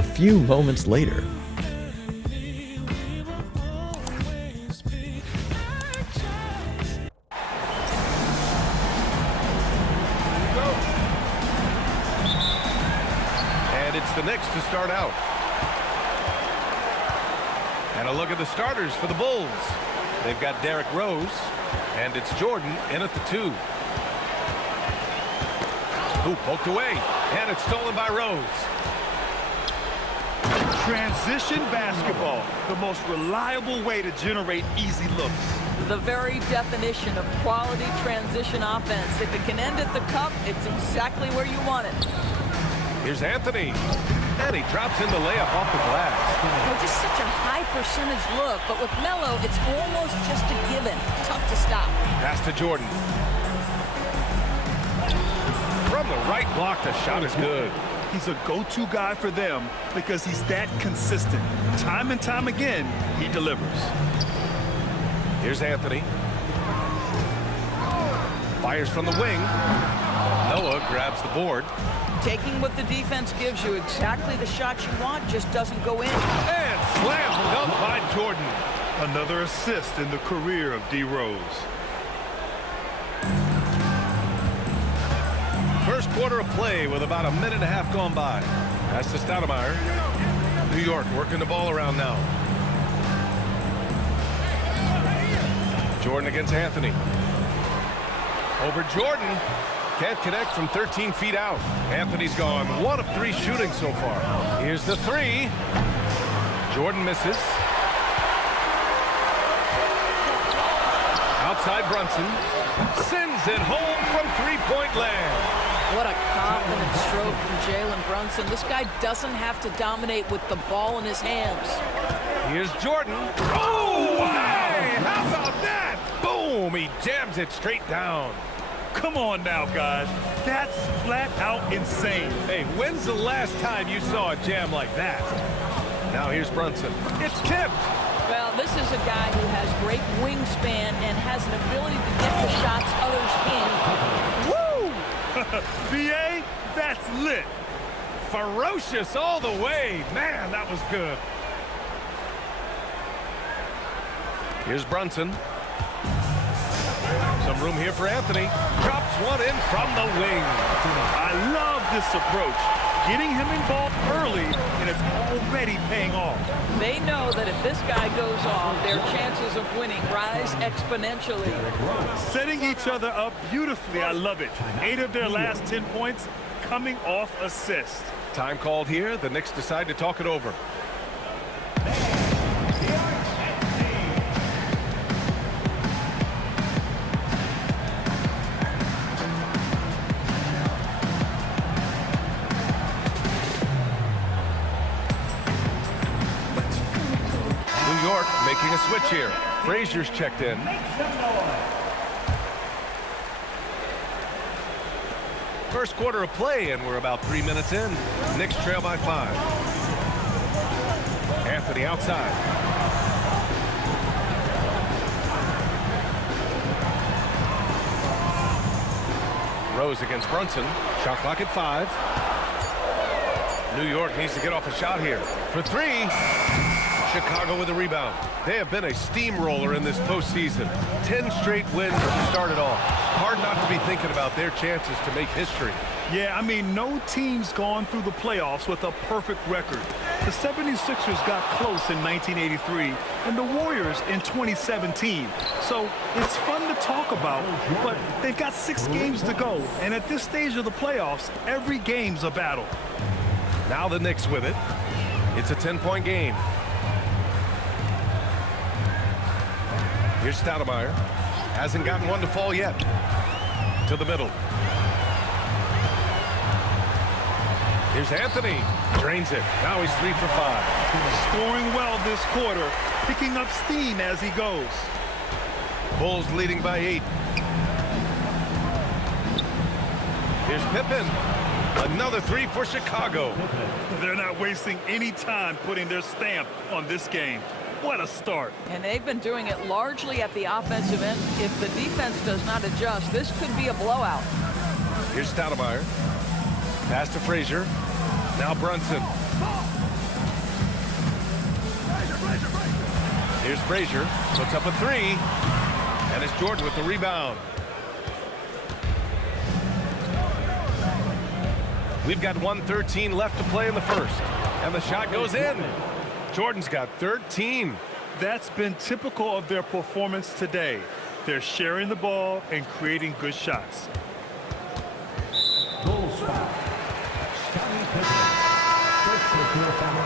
a few moments later. And it's the Knicks to start out. And a look at the starters for the Bulls. They've got Derrick Rose, and it's Jordan in at the 2. Ooh, poked away, and it's stolen by Rose. Transition basketball, the most reliable way to generate easy looks. The very definition of quality transition offense. If it can end at the cup, it's exactly where you want it. Here's Anthony, and he drops in the layup off the glass. Just such a high percentage look, but with Melo, it's almost just a given. Tough to stop. Pass to Jordan. From the right block, the shot is good. He's a go-to guy for them because he's that consistent. Time and time again, he delivers. Here's Anthony. Fires from the wing. Noah grabs the board. Taking what the defense gives you, exactly the shot you want, just doesn't go in. And slam dunk by Jordan. Another assist in the career of D. Rose. First quarter of play with about a minute and a half gone by. That's to Stoudemire. New York working the ball around now. Jordan against Anthony. Over Jordan. Can't connect from 13 feet out. Anthony's gone 1 of 3 shooting so far. Here's the 3. Jordan misses. Outside Brunson. Sends it home from three-point land. What a confident stroke from Jalen Brunson. This guy doesn't have to dominate with the ball in his hands. Here's Jordan. Oh, hey, how about that? Boom, he jams it straight down. Come on now, guys. That's flat out insane. Hey, when's the last time you saw a jam like that? Now here's Brunson. It's tipped. Well, this is a guy who has great wingspan and has an ability to get the shots others can't. Woo! BA, that's lit. Ferocious all the way. Man, that was good. Here's Brunson. Some room here for Anthony. Drops one in from the wing. I love this approach. Getting him involved early, and it's already paying off. They know that if this guy goes off, their chances of winning rise exponentially. Setting each other up beautifully. I love it. 8 of their last 10 points coming off assists. Time called here. The Knicks decide to talk it over. New York making a switch here. Frazier's checked in. First quarter of play, and we're about 3 minutes in. Knicks trail by 5. Anthony outside. Rose against Brunson. Shot clock at 5. New York needs to get off a shot here. For 3. Chicago with a rebound. They have been a steamroller in this postseason. 10 straight wins to start it off. Hard not to be thinking about their chances to make history. Yeah, I mean, no team's gone through the playoffs with a perfect record. The 76ers got close in 1983 and the Warriors in 2017. So it's fun to talk about, but they've got 6 games to go. And at this stage of the playoffs, every game's a battle. Now the Knicks with it. It's a 10-point game. Here's Stoudemire. Hasn't gotten one to fall yet. To the middle. Here's Anthony. Drains it. Now he's 3 for 5. Scoring well this quarter. Picking up steam as he goes. Bulls leading by 8. Here's Pippen. Another 3 for Chicago. They're not wasting any time putting their stamp on this game. What a start. And they've been doing it largely at the offensive end. If the defense does not adjust, this could be a blowout. Here's Stoudemire. Pass to Frazier. Now Brunson. Here's Frazier. Puts up a three. And it's Jordan with the rebound. We've got 1:13 left to play in the first. And the shot goes in. Jordan's got 13. That's been typical of their performance today. They're sharing the ball and creating good shots. Goal spot. Scottie Pippen. First personal foul.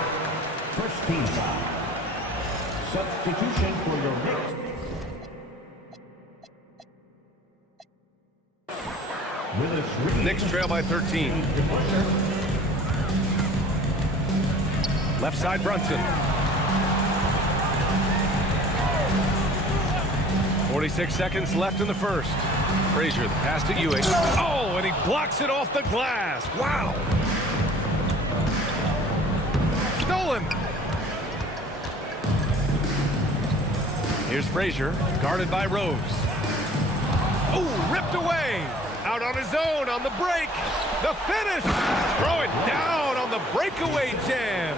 First team foul. Substitution for your Knicks. Knicks trail by 13. Left side Brunson. 46 seconds left in the first. Frazier, the pass to Ewing. Oh, and he blocks it off the glass. Wow. Stolen. Here's Frazier, guarded by Rose. Oh, ripped away. Out on his own on the break. The finish. Throw it down on the breakaway jam.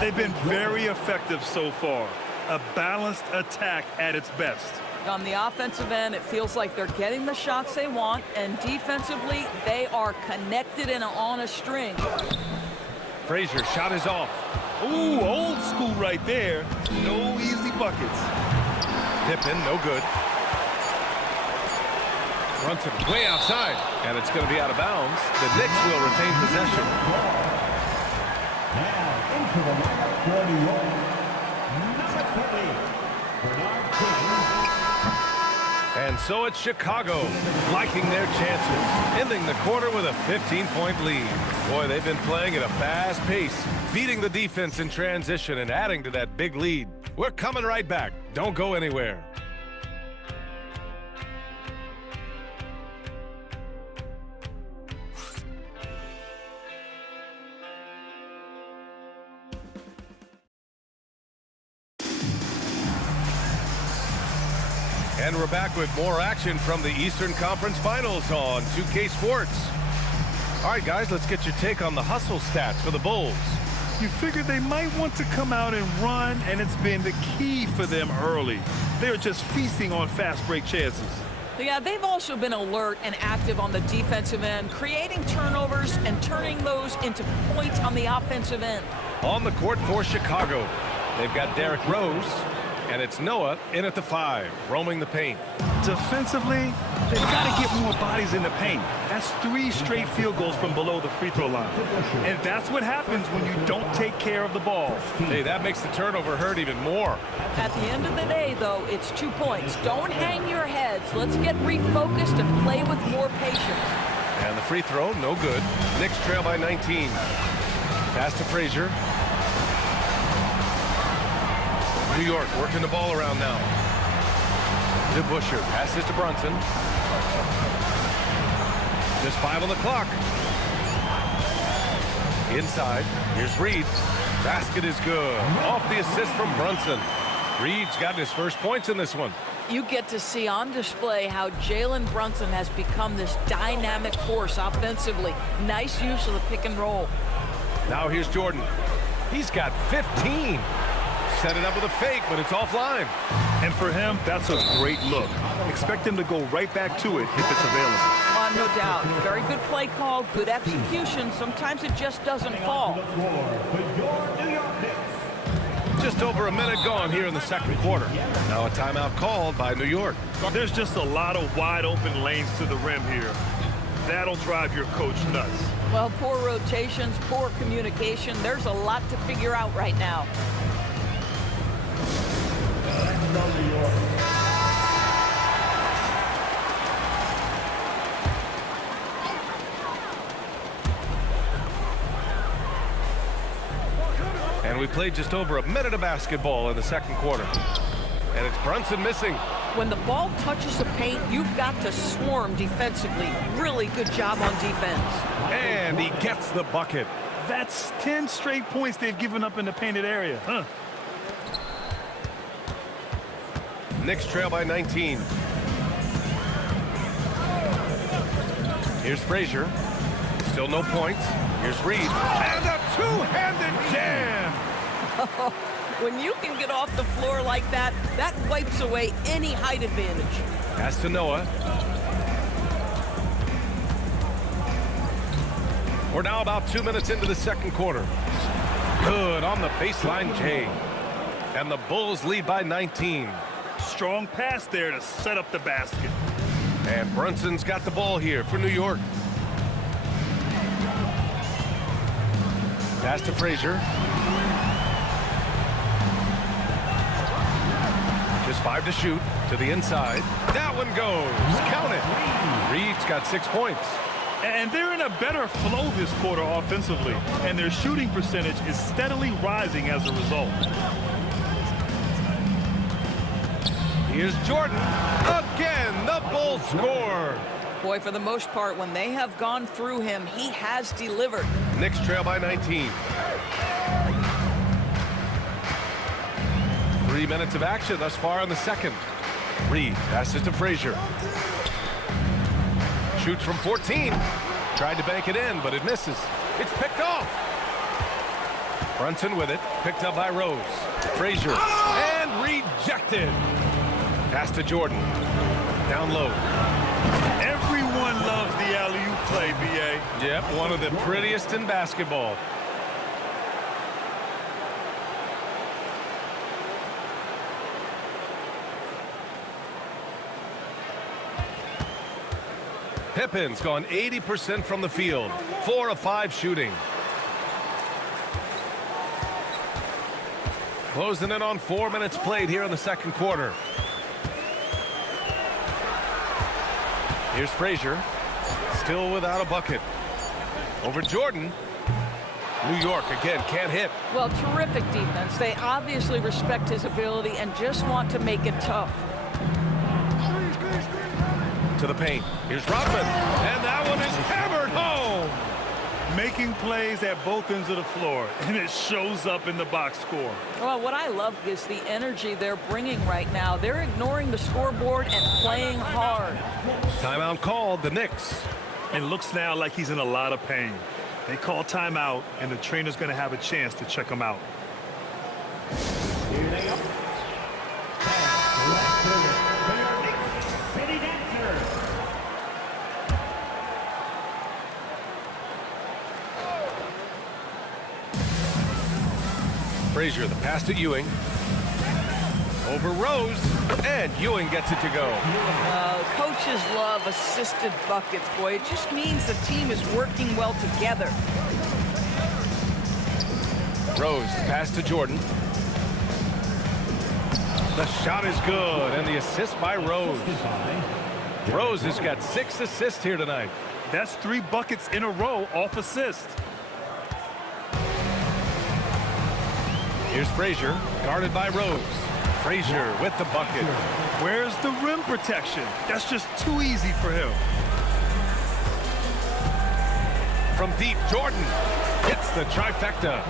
They've been very effective so far. A balanced attack at its best. On the offensive end, it feels like they're getting the shots they want, and defensively, they are connected and on a string. Frazier shot is off. Ooh, old school right there. No easy buckets. Pippen, no good. Brunson way outside, and it's going to be out of bounds. The Knicks will retain possession. Now into the lineup for New York. Number 30, Bernard King. And so it's Chicago liking their chances, ending the quarter with a 15-point lead. Boy, they've been playing at a fast pace, beating the defense in transition and adding to that big lead. We're coming right back. Don't go anywhere. And we're back with more action from the Eastern Conference Finals on 2K Sports. All right, guys, let's get your take on the hustle stats for the Bulls. You figured they might want to come out and run, and it's been the key for them early. They're just feasting on fast break chances. Yeah, they've also been alert and active on the defensive end, creating turnovers and turning those into points on the offensive end. On the court for Chicago, they've got Derrick Rose, and it's Noah in at the 5, roaming the paint. Defensively, they've got to get more bodies in the paint. That's 3 straight field goals from below the free throw line. And that's what happens when you don't take care of the ball. Hey, that makes the turnover hurt even more. At the end of the day, though, it's 2 points. Don't hang your heads. Let's get refocused and play with more patience. And the free throw, no good. Knicks trail by 19. Pass to Frazier. New York working the ball around now. To Busher, passes to Brunson. Just 5 on the clock. Inside, here's Reed. Basket is good. Off the assist from Brunson. Reed's gotten his first points in this one. You get to see on display how Jalen Brunson has become this dynamic force offensively. Nice use of the pick and roll. Now here's Jordan. He's got 15. Set it up with a fake, but it's offline. And for him, that's a great look. Expect him to go right back to it if it's available. No doubt. Very good play call, good execution. Sometimes it just doesn't fall. Just over a minute gone here in the second quarter. Now a timeout called by New York. There's just a lot of wide open lanes to the rim here. That'll drive your coach nuts. Well, poor rotations, poor communication. There's a lot to figure out right now. And we played just over a minute of basketball in the second quarter. And it's Brunson missing. When the ball touches the paint, you've got to swarm defensively. Really good job on defense. And he gets the bucket. That's 10 straight points they've given up in the painted area. Huh? Knicks trail by 19. Here's Frazier. Still no points. Here's Reed. And a two-handed jam. When you can get off the floor like that, that wipes away any height advantage. Pass to Noah. We're now about 2 minutes into the second quarter. Good on the baseline, Jay. And the Bulls lead by 19. Strong pass there to set up the basket. And Brunson's got the ball here for New York. Pass to Frazier. Just 5 to shoot. To the inside. That one goes. Count it. Reed's got 6 points. And they're in a better flow this quarter offensively. And their shooting percentage is steadily rising as a result. Here's Jordan. Again, the Bulls score. Boy, for the most part, when they have gone through him, he has delivered. Knicks trail by 19. 3 minutes of action thus far in the second. Reed passes to Frazier. Shoots from 14. Tried to bank it in, but it misses. It's picked off. Brunson with it. Picked up by Rose. Frazier. And rejected. Pass to Jordan. Down low. Everyone loves the alley-oop play, B.A. Yep, one of the prettiest in basketball. Pippen's gone 80% from the field. 4 of 5 shooting. Closing in on 4 minutes played here in the second quarter. Here's Frazier. Still without a bucket. Over Jordan. New York again can't hit. Well, terrific defense. They obviously respect his ability and just want to make it tough. To the paint. Here's Rodman. And that one is hammered home. Making plays at both ends of the floor, and it shows up in the box score. Well, what I love is the energy they're bringing right now. They're ignoring the scoreboard and playing hard. Timeout called, the Knicks. It looks now like he's in a lot of pain. They call timeout, and the trainer's going to have a chance to check him out. Here they are. Last period. They are Knicks City Dancers. Frazier, the pass to Ewing. Over Rose, and Ewing gets it to go. Coaches love assisted buckets, boy. It just means the team is working well together. Rose, the pass to Jordan. The shot is good, and the assist by Rose. Rose has got 6 assists here tonight. That's 3 buckets in a row off assist. Here's Frazier, guarded by Rose. Frazier with the bucket. Where's the rim protection? That's just too easy for him. From deep, Jordan hits the trifecta.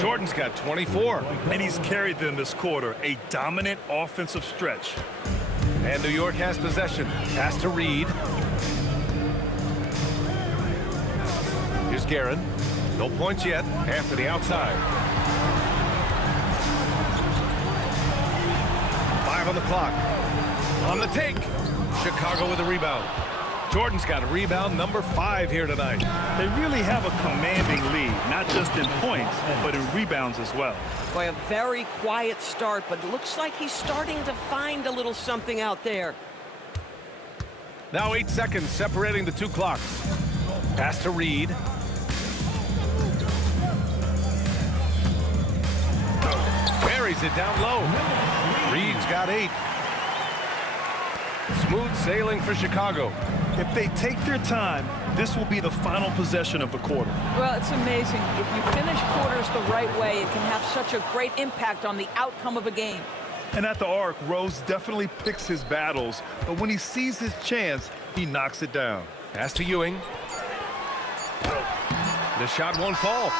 Jordan's got 24. And he's carried them this quarter, a dominant offensive stretch. And New York has possession. Pass to Reed. Here's Guerin. No points yet. After the outside. 5 on the clock. On the take. Chicago with a rebound. Jordan's got a rebound number 5 here tonight. They really have a commanding lead, not just in points, but in rebounds as well. Boy, a very quiet start, but it looks like he's starting to find a little something out there. Now 8 seconds separating the 2 clocks. Pass to Reed. Buries it down low. Reed's got 8. Smooth sailing for Chicago. If they take their time, this will be the final possession of the quarter. Well, it's amazing. If you finish quarters the right way, it can have such a great impact on the outcome of a game. And at the arc, Rose definitely picks his battles, but when he sees his chance, he knocks it down. Pass to Ewing. The shot won't fall.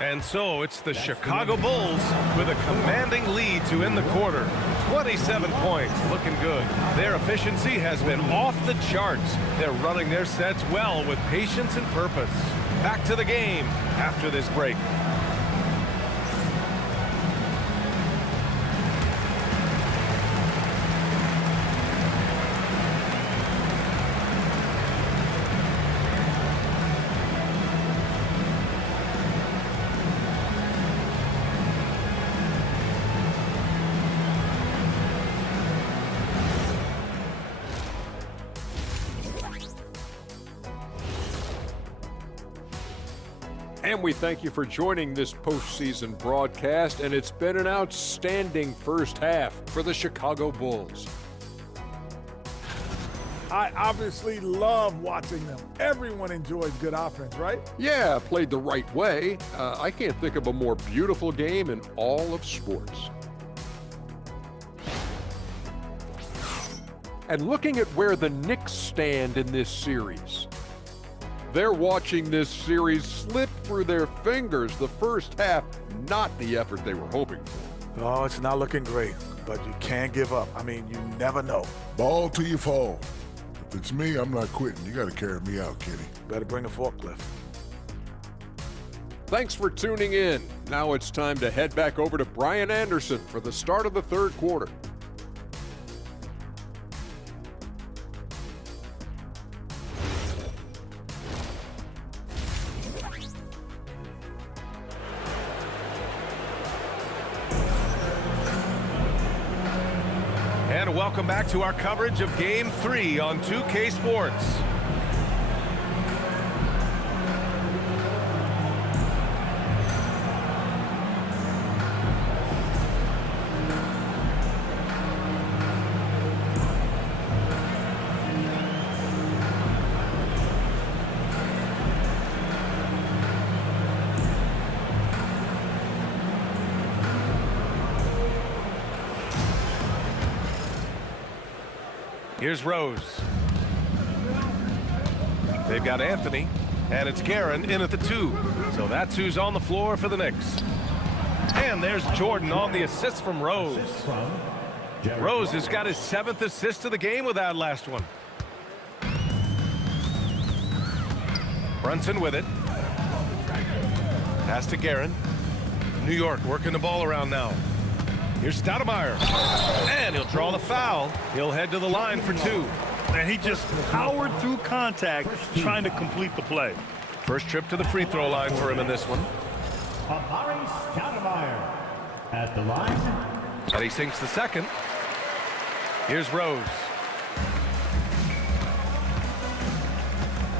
And so it's the Chicago Bulls with a commanding lead to end the quarter. 27 points, looking good. Their efficiency has been off the charts. They're running their sets well with patience and purpose. Back to the game after this break. And we thank you for joining this postseason broadcast, and it's been an outstanding first half for the Chicago Bulls. I obviously love watching them. Everyone enjoys good offense, right? Yeah, played the right way. I can't think of a more beautiful game in all of sports. And looking at where the Knicks stand in this series, they're watching this series slip through their fingers. The first half, not the effort they were hoping for. Oh, it's not looking great, but you can't give up. I mean, you never know. Ball till you fall. If it's me, I'm not quitting. You got to carry me out, Kitty. Better bring a forklift. Thanks for tuning in. Now it's time to head back over to Brian Anderson for the start of the third quarter. And welcome back to our coverage of Game 3 on 2K Sports. Here's Rose. They've got Anthony, and it's Guerin in at the 2. So that's who's on the floor for the Knicks. And there's Jordan on the assist from Rose. Rose has got his 7th assist of the game with that last one. Brunson with it. Pass to Guerin. New York working the ball around now. Here's Stoudemire, and he'll draw the foul. He'll head to the line for 2. And he just powered through contact trying to complete the play. First trip to the free throw line for him in this one. Amari Stoudemire at the line. And he sinks the second. Here's Rose.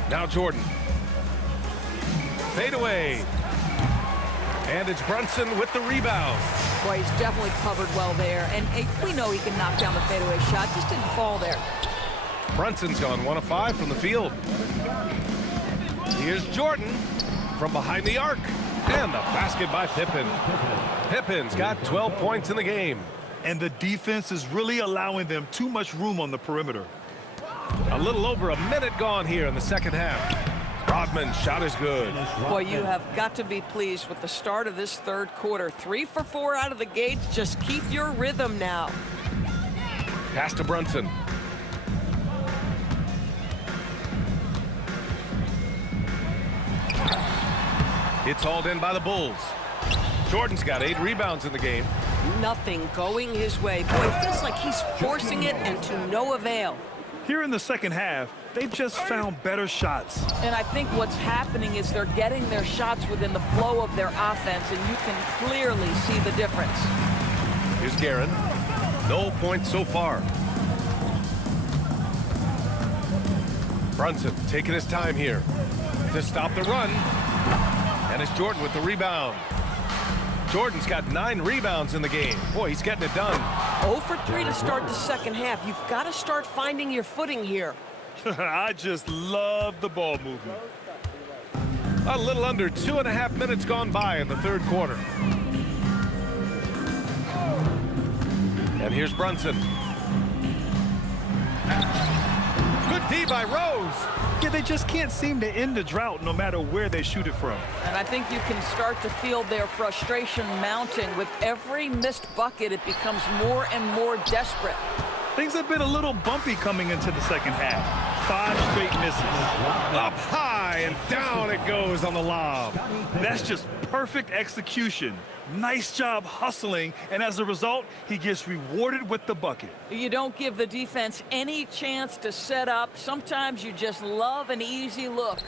Now Jordan. Fade away. And it's Brunson with the rebound. Boy, he's definitely covered well there. And we know he can knock down the fadeaway shot. Just didn't fall there. Brunson's gone 1 of 5 from the field. Here's Jordan from behind the arc. And the basket by Pippen. Pippen's got 12 points in the game. And the defense is really allowing them too much room on the perimeter. A little over a minute gone here in the second half. Rodman's shot is good. Boy, you have got to be pleased with the start of this third quarter. 3 for 4 out of the gates. Just keep your rhythm now. Pass to Brunson. It's hauled in by the Bulls. Jordan's got 8 rebounds in the game. Nothing going his way. Boy, it feels like he's forcing it and to no avail. Here in the second half, they've just found better shots. And I think what's happening is they're getting their shots within the flow of their offense, and you can clearly see the difference. Here's Guerin. No points so far. Brunson taking his time here to stop the run. And it's Jordan with the rebound. Jordan's got 9 rebounds in the game. Boy, he's getting it done. 0 for 3 to start the second half. You've got to start finding your footing here. I just love the ball movement. A little under 2.5 minutes gone by in the third quarter. And here's Brunson. Good D by Rose. Yeah, they just can't seem to end the drought no matter where they shoot it from. And I think you can start to feel their frustration mounting. With every missed bucket, it becomes more and more desperate. Things have been a little bumpy coming into the second half. 5 straight misses. Up high and down it goes on the lob. That's just perfect execution. Nice job hustling, and as a result, he gets rewarded with the bucket. You don't give the defense any chance to set up. Sometimes you just love an easy look.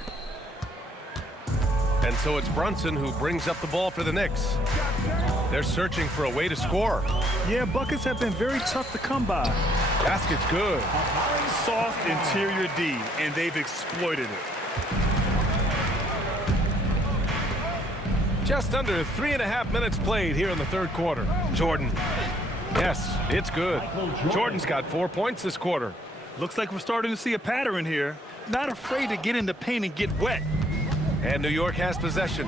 And so it's Brunson who brings up the ball for the Knicks. They're searching for a way to score. Yeah, buckets have been very tough to come by. Basket's good. Soft interior D, and they've exploited it. Just under 3.5 minutes played here in the third quarter. Jordan. Yes, it's good. Jordan's got 4 points this quarter. Looks like we're starting to see a pattern here. Not afraid to get in the paint and get wet. And New York has possession.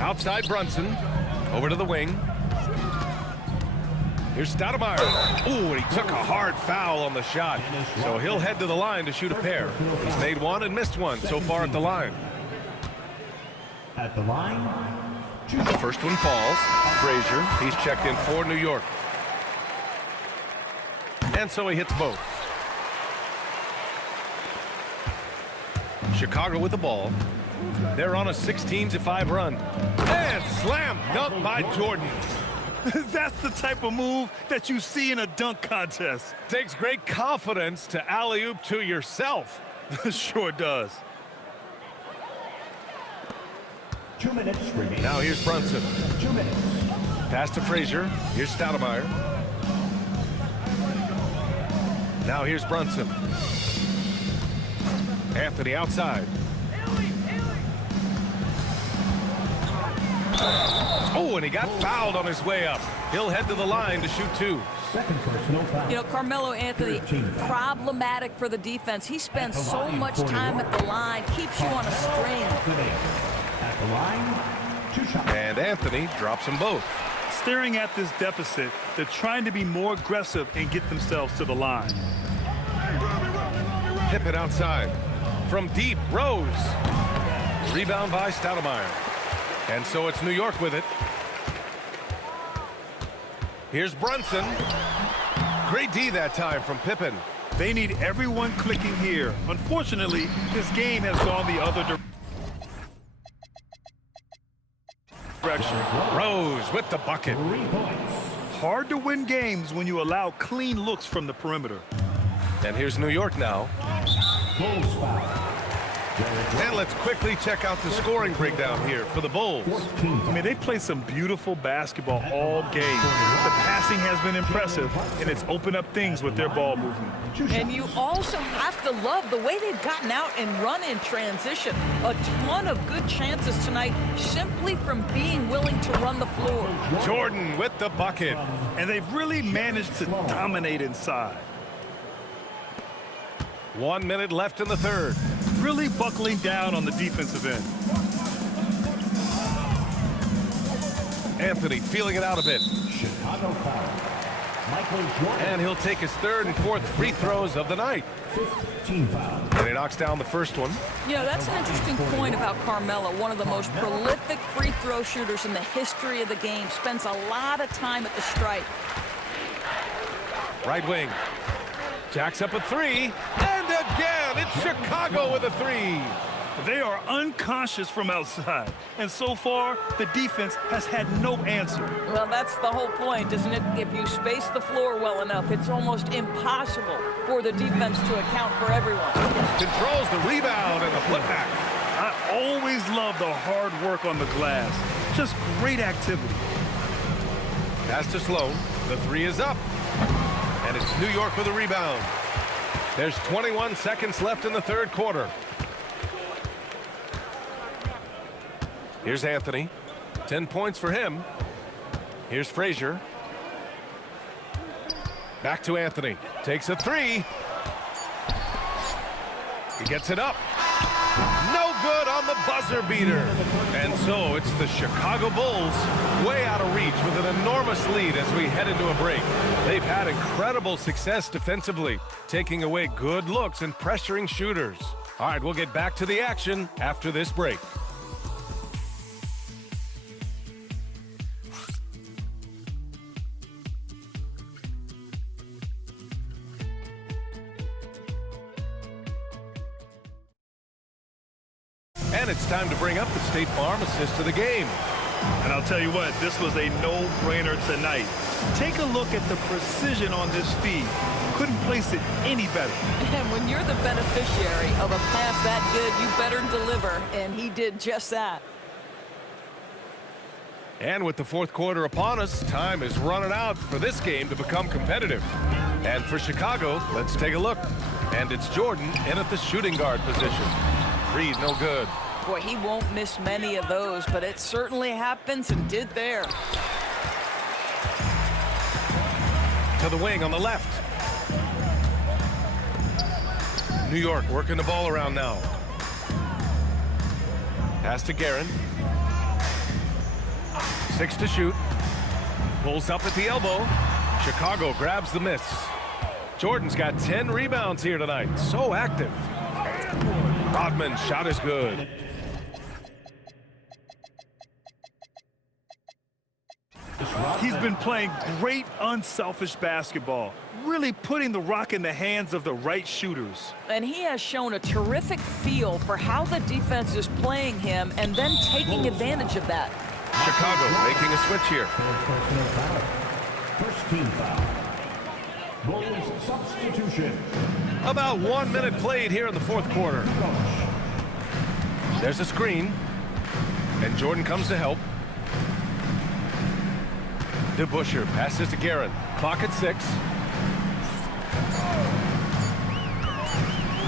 Outside Brunson. Over to the wing. Here's Stoudemire. Ooh, and he took a hard foul on the shot. So he'll head to the line to shoot a pair. He's made one and missed one so far at the line. At the line, The first one falls. Frazier, he's checked in for New York. And so he hits both. Chicago with the ball. They're on a 16-5 run. And slam dunk by Jordan. That's the type of move that you see in a dunk contest. Takes great confidence to alley-oop to yourself. Sure does. 2 minutes remaining. Now here's Brunson. 2 minutes. Pass to Frazier. Here's Stoudemire. Now here's Brunson. Anthony outside. Oh, and he got fouled on his way up. He'll head to the line to shoot two. Second personal foul. You know, Carmelo Anthony, 13 foul. problematic for the defense. He spends At the so line, much 41. time at the line, keeps you on a string. At the line, 2 shots. And Anthony drops them both. Staring at this deficit, they're trying to be more aggressive and get themselves to the line. Pippen outside. From deep, Rose. Rebound by Stoudemire. And so it's New York with it. Here's Brunson. Great D that time from Pippen. They need everyone clicking here. Unfortunately, this game has gone the other direction. Rose with the bucket. 3 points. Hard to win games when you allow clean looks from the perimeter. And here's New York now. Bulls foul. And let's quickly check out the scoring breakdown here for the Bulls. 14 I mean, they played some beautiful basketball all game. The passing has been impressive, and it's opened up things with their ball movement. And you also have to love the way they've gotten out and run in transition. A ton of good chances tonight simply from being willing to run the floor. Jordan with the bucket. And they've really managed to dominate inside. 1 minute left in the third. Really buckling down on the defensive end. Anthony feeling it out a bit. Chicago foul. Michael Jordan. And he'll take his third and fourth free throws of the night. 15 foul. And he knocks down the first one. You know, that's an interesting point about Carmelo, one of the most prolific free throw shooters in the history of the game. Spends a lot of time at the stripe. Right wing. Jacks up a three. And again, it's Chicago with a three. They are unconscious from outside, and so far, the defense has had no answer. Well, that's the whole point, isn't it? If you space the floor well enough, it's almost impossible for the defense to account for everyone. Controls the rebound and the putback. I always love the hard work on the glass. Just great activity. Pass to Sloan. The three is up. And it's New York with a rebound. There's 21 seconds left in the third quarter. Here's Anthony. 10 points for him. Here's Frazier. Back to Anthony. Takes a three. He gets it up. No good on the buzzer beater. And so it's the Chicago Bulls way out of reach with an enormous lead as we head into a break. They've had incredible success defensively, taking away good looks and pressuring shooters. All right, we'll get back to the action after this break. And it's time to bring up the State Farm assist of the game. And I'll tell you what, this was a no-brainer tonight. Take a look at the precision on this feed. Couldn't place it any better. And when you're the beneficiary of a pass that good, you better deliver, and he did just that. And with the fourth quarter upon us, time is running out for this game to become competitive. And for Chicago, let's take a look. And it's Jordan in at the shooting guard position. Reed, no good. Boy, he won't miss many of those, but it certainly happens and did there. To the wing on the left. New York working the ball around now. Pass to Guerin. 6 to shoot. Pulls up at the elbow. Chicago grabs the miss. Jordan's got 10 rebounds here tonight. So active. Rodman's shot is good. He's been playing great unselfish basketball, really putting the rock in the hands of the right shooters. And he has shown a terrific feel for how the defense is playing him and then taking advantage of that. Chicago making a switch here. Personal foul. First team foul. Bulls substitution. About 1 minute played here in the fourth quarter. There's a screen. And Jordan comes to help. DeBusschere passes to Guerin. Clock at 6.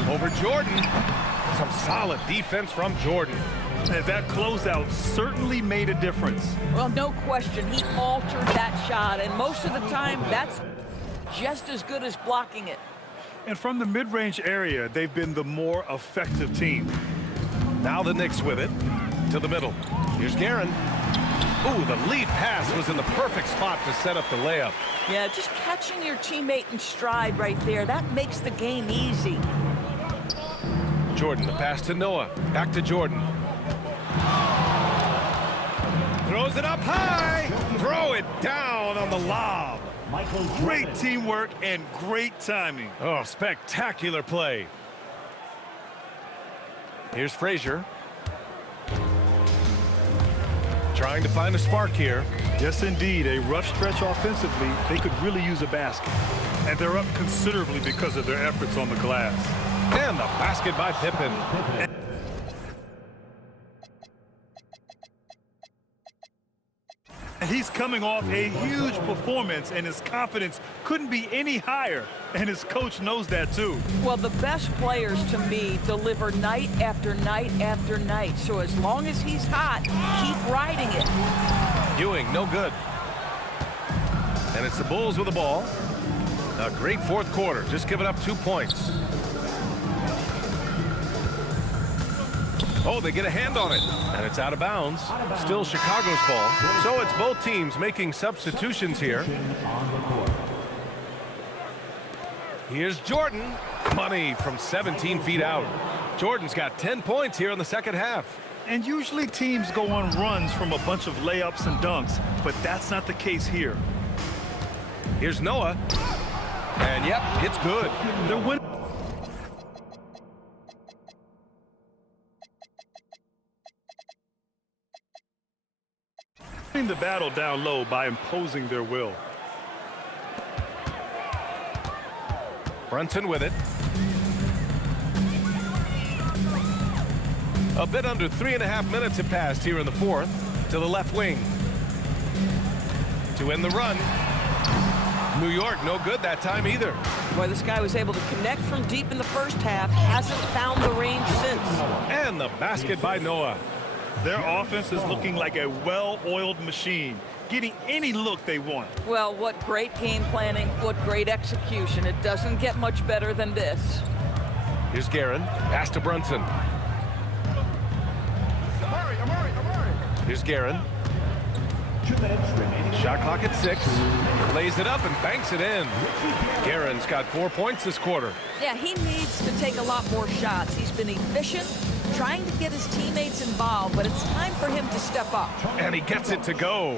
Over Jordan. Some solid defense from Jordan. And that closeout certainly made a difference. Well, no question, he altered that shot, and most of the time, that's just as good as blocking it. And from the mid-range area, they've been the more effective team. Now the Knicks with it. To the middle. Here's Guerin. Ooh, the lead pass was in the perfect spot to set up the layup. Yeah, just catching your teammate in stride right there, that makes the game easy. Jordan, the pass to Noah. Back to Jordan. Throws it up high. Throw it down on the lob. Great teamwork and great timing. Oh, spectacular play. Here's Frazier. Trying to find a spark here. Yes, indeed. A rough stretch offensively. They could really use a basket. And they're up considerably because of their efforts on the glass. And the basket by Pippen. And he's coming off a huge performance, and his confidence couldn't be any higher. And his coach knows that, too. Well, the best players, to me, deliver night after night after night. So as long as he's hot, keep riding it. Ewing, no good. And it's the Bulls with the ball. A great fourth quarter, just giving up 2 points. Oh, they get a hand on it, and it's out of bounds. Still Chicago's ball. So it's both teams making substitutions here. Here's Jordan. Money from 17 feet out. Jordan's got 10 points here in the second half. And usually teams go on runs from a bunch of layups and dunks, but that's not the case here. Here's Noah. And yep, it's good. They're winning. The battle down low by imposing their will. Brunson with it. A bit under 3.5 minutes have passed here in the fourth. To the left wing. To end the run. New York, no good that time either. Boy, this guy was able to connect from deep in the first half, hasn't found the range since. And the basket by Noah. Their offense is looking like a well-oiled machine, getting any look they want. Well, what great game planning, what great execution. It doesn't get much better than this. Here's Guerin. Pass to Brunson. Here's Guerin. 2 minutes remaining. Shot clock at 6. Lays it up and banks it in. Guerin's got 4 points this quarter. Yeah, he needs to take a lot more shots. He's been efficient, trying to get his teammates involved, but it's time for him to step up. And he gets it to go.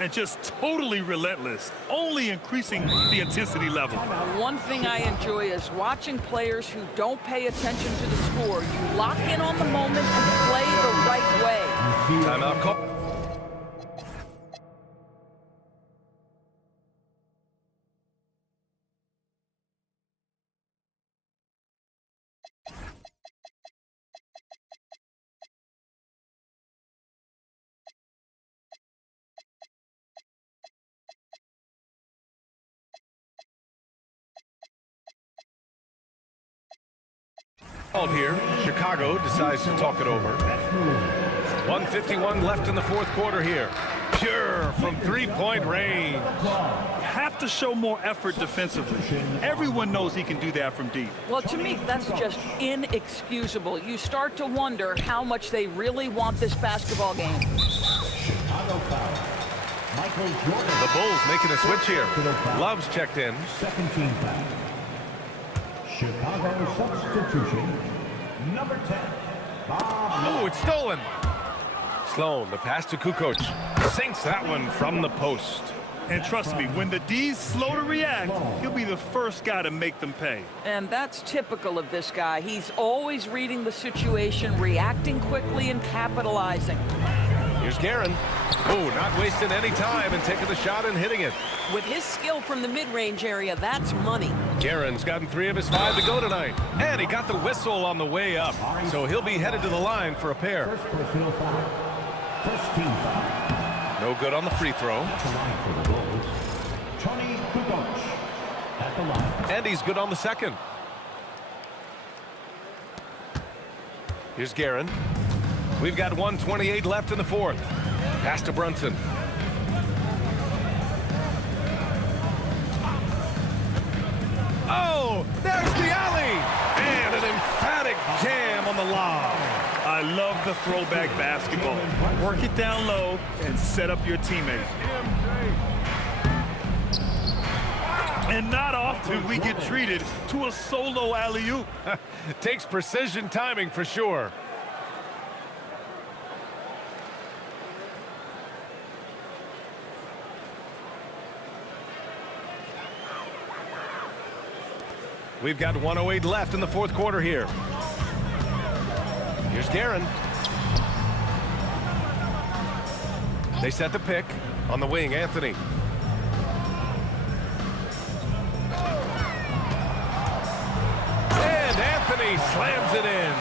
And just totally relentless, only increasing the intensity level. One thing I enjoy is watching players who don't pay attention to the score. You lock in on the moment and play the right way. Timeout call. Called here. Chicago decides to talk it over. move. 1:51 left in the fourth quarter here. Pure from three-point range. Have to show more effort defensively. Everyone knows he can do that from deep. Well, to me, that's just inexcusable. You start to wonder how much they really want this basketball game. Chicago foul. Michael Jordan. The Bulls making a switch here. Love's checked in. Second team foul. Chicago substitution. Number 10. Bob. Oh, it's stolen. Sloan, the pass to Kukoc. Sinks that one from the post. And trust me, when the D's slow to react, he'll be the first guy to make them pay. And that's typical of this guy. He's always reading the situation, reacting quickly, and capitalizing. Here's Guerin. Oh, not wasting any time and taking the shot and hitting it. With his skill from the mid-range area, that's money. Guerin's gotten 3 of his 5 to go tonight. And he got the whistle on the way up. So he'll be headed to the line for a pair. First personal foul. First team foul. No good on the free throw. At the line for the Bulls. Tony Kukoc at the line. And he's good on the second. Here's Guerin. We've got 1:28 left in the fourth. Pass to Brunson. Oh, there's the alley! And an emphatic jam on the lob. I love the throwback basketball. Work it down low and set up your teammate. And not often we get treated to a solo alley-oop. Takes precision timing for sure. We've got 1:08 left in the fourth quarter here. Here's Guerin. They set the pick. On the wing, Anthony. And Anthony slams it in.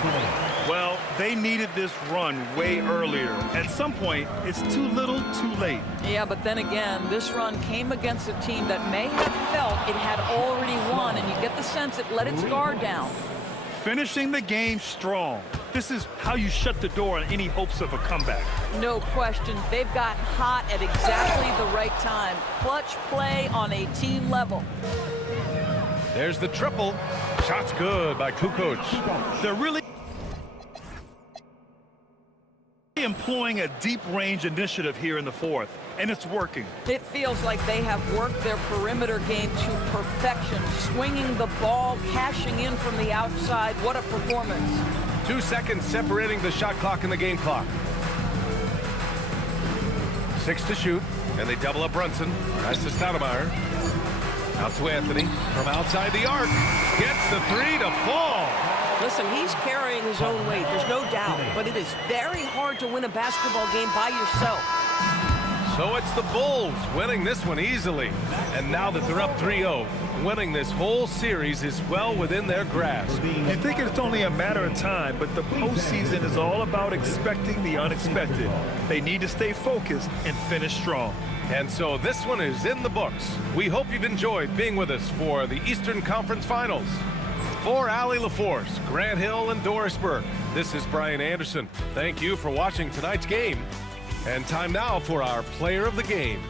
Well, they needed this run way earlier. At some point, it's too little, too late. Yeah, but then again, this run came against a team that may have felt it had already won, and you get the sense it let its guard down. Finishing the game strong. This is how you shut the door on any hopes of a comeback. No question, they've gotten hot at exactly the right time. Clutch play on a team level. There's the triple. Shot's good by Kukoc. They're really employing a deep range initiative here in the fourth, and it's working. It feels like they have worked their perimeter game to perfection, swinging the ball, cashing in from the outside. What a performance. 2 seconds separating the shot clock and the game clock. 6 to shoot, and they double up Brunson. Pass to Stoudemire. Out to Anthony from outside the arc. Gets the 3 to fall. Listen, he's carrying his own weight, there's no doubt, but it is very hard to win a basketball game by yourself. So it's the Bulls winning this one easily. And now that they're up 3-0, winning this whole series is well within their grasp. You think it's only a matter of time, but the postseason is all about expecting the unexpected. They need to stay focused and finish strong. And so this one is in the books. We hope you've enjoyed being with us for the Eastern Conference Finals. For Allie LaForce, Grant Hill, and Doris Burke, this is Brian Anderson. Thank you for watching tonight's game. And time now for our player of the game.